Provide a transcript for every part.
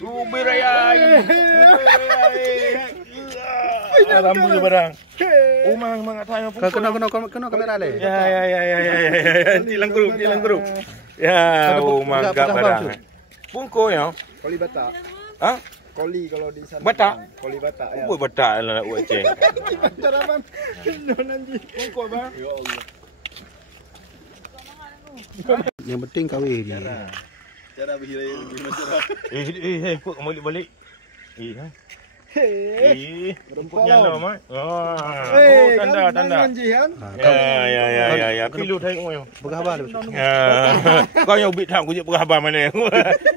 Ubi raya. Rambut barang. Umang tanya pun. Kena kamera le. Ya. Tilang grup. Ya, umang gak barang. Pungko ya. Koli batak. Hah? Koli kalau di sana. Batak? Koli batak ya. Ubi batak lah nak buat ceng. Batak abang. Non anjing. Pungko bang. Ya Allah. Yang penting kahwin dia. Cara berhira lebih macam. Kok kamu balik. Rumput nyala mai. Tanda. Ya. Pilu tengok yo. Berkhabar lu. Kau yang ubit tham ku je berkhabar mana.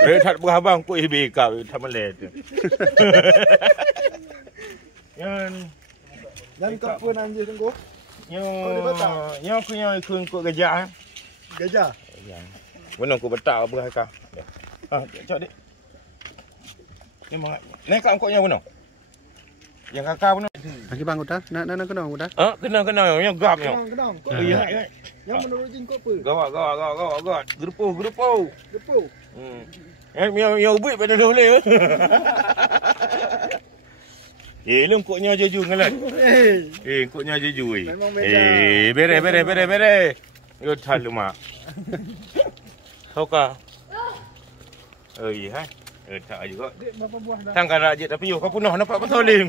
Rehat berkhabar ku ibe kau tham le tu. Dan kampun anjing tengku. Yo ku ku gajah. Gajah. Mana ku betak berkah. Cak dik. Ni mak. Ni kau angkutnya mana? Yang kakak mana? Lagi bang udah. Nak kena udah. Kena yang gap yo. Kenang. Ya. Yang menurut jing kau apa? Gawat. Gerupo. Depo. Yang ubit pada boleh. Lengkuknya jaju ngalat. Lengkuknya jaju. Bere. Yo thal mak. Tahu ka? Hai. Tak juga. Dek berapa buah dah? Tang karak je tapi yo kau punah nampak betul ni.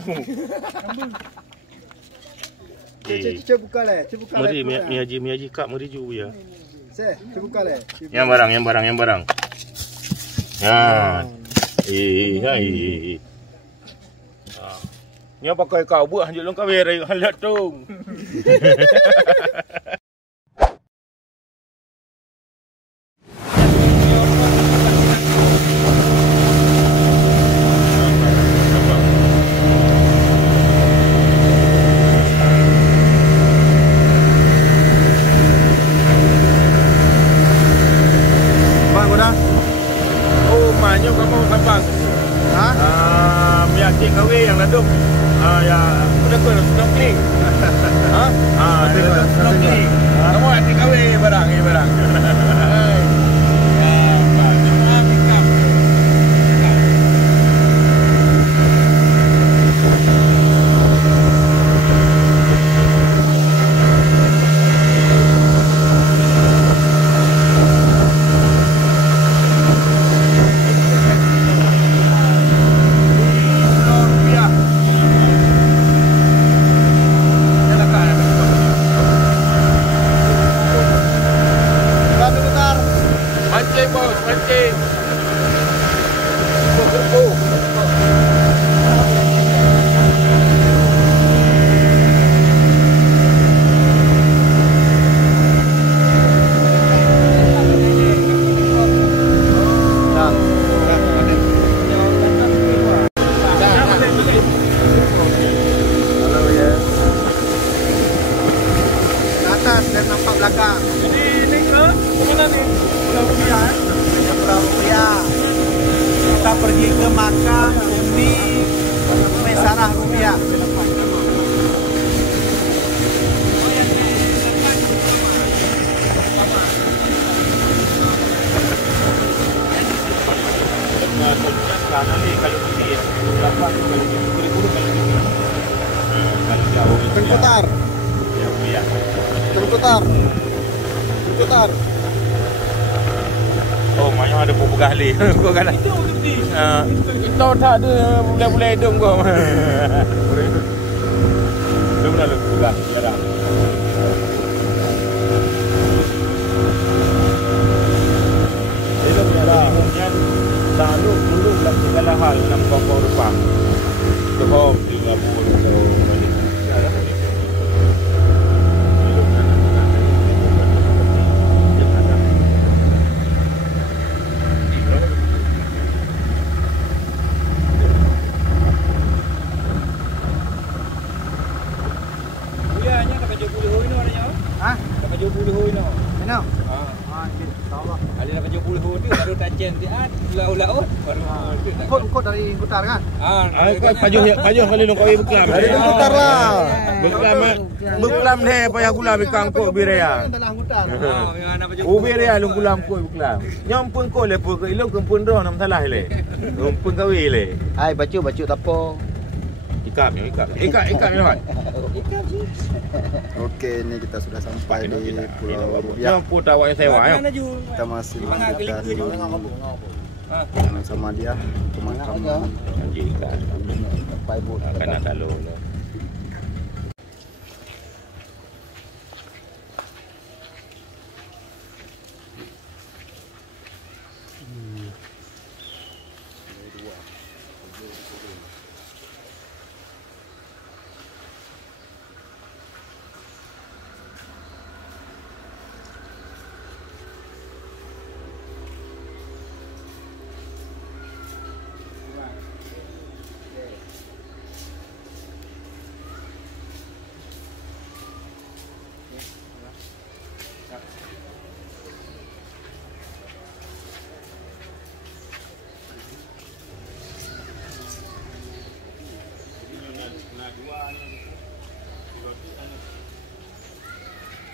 Cuba buka le. Mari mi haji kak mari ju ya. Se, cuba buka le. Yang barang. Ya. Hai. Ni pakai kau buat je long kau berai halat tu. Yang ladung. Ya, udah kau snorkeling. Snorkeling. Kamu hati kawe barang. Mancing. Atas dan nampak belakang. Jadi ni ke? Kemana ni? Pulau Rupiah. Kita pergi ke makam Umi Maisarah Rupiah. Tengkutar. Oh, banyak ada beberapa kali. Kau kan? Itu tak ada boleh hidung kau. Dia pernah lepas jarang. Itu jarang. Lalu dulu dalam segala hal dalam kau rupa. Sebab dia pun Ali dah 70 dia baru tajen dia ulau-ulau baru. Kok dari Kutar kan? Kau pajuh kali lu kau beklam. Dari Kutar lah. Beklam he payah gula bekam ko birea. Dalam Kutar. Birea lu gulam ko beklam. Nyampun ko le pu ke ilung kempun ro nam salah le. Kempun kawi le. Ai baju tapo. Ikan ni Mat. Okey, ni kita sudah sampai di Pulau Rubiah. Nyampun tawak yang sewa yo. Kita masih melanjutkan sama dia pemakaman. Ikan. Sampai ibu. Kena kalau.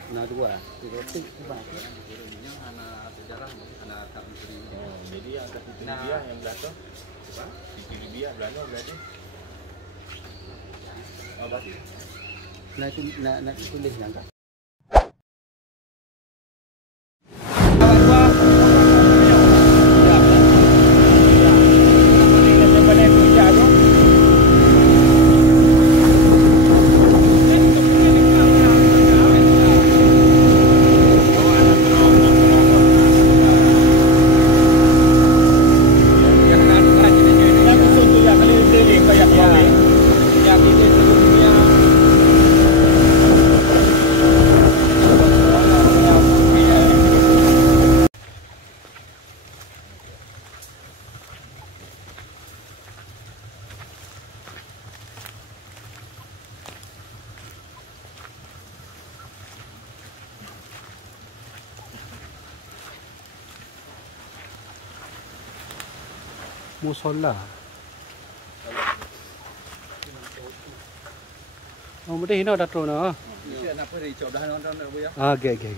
Nah dua, roti Jadi yang kasih dia yang belakang. Siti dia belakang berarti. Nah itu nak tulis yang tak. Musola. Oh, mesti hina dah tu nah. Nak pergi coba dah nonton nak buat. Okey.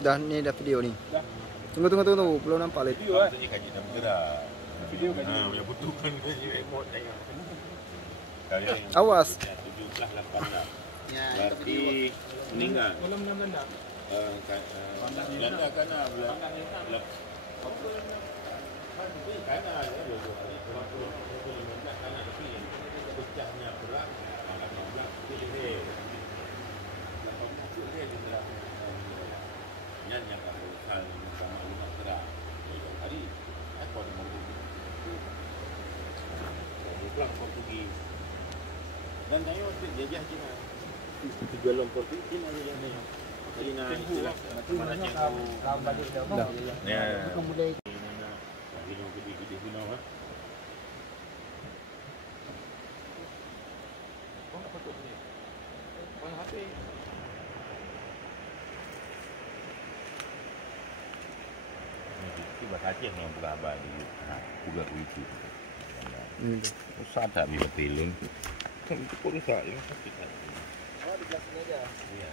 Dah ni dah video ni. Dah. Tunggu. Belum nampak lagi. Video kan? Kaji dah bergerak. Video kaji. Yang butuhkan remote tengok. Awas. 17 18. Berarti meninggal. Belum benda. Janda kana belah. Kana ya dua hari. Kana tapi pecahnya berat. Yang tak berusaha sama rumah gerak hari ekor pulang Portugis dan saya waktu jajah Cina jual Portugis Cina je yang Ya. Bakatnya yang berabad di buka itu. Usah tak bisa pilih. Kan itu pun usah ya. Oh, di belah sini aja. Iya.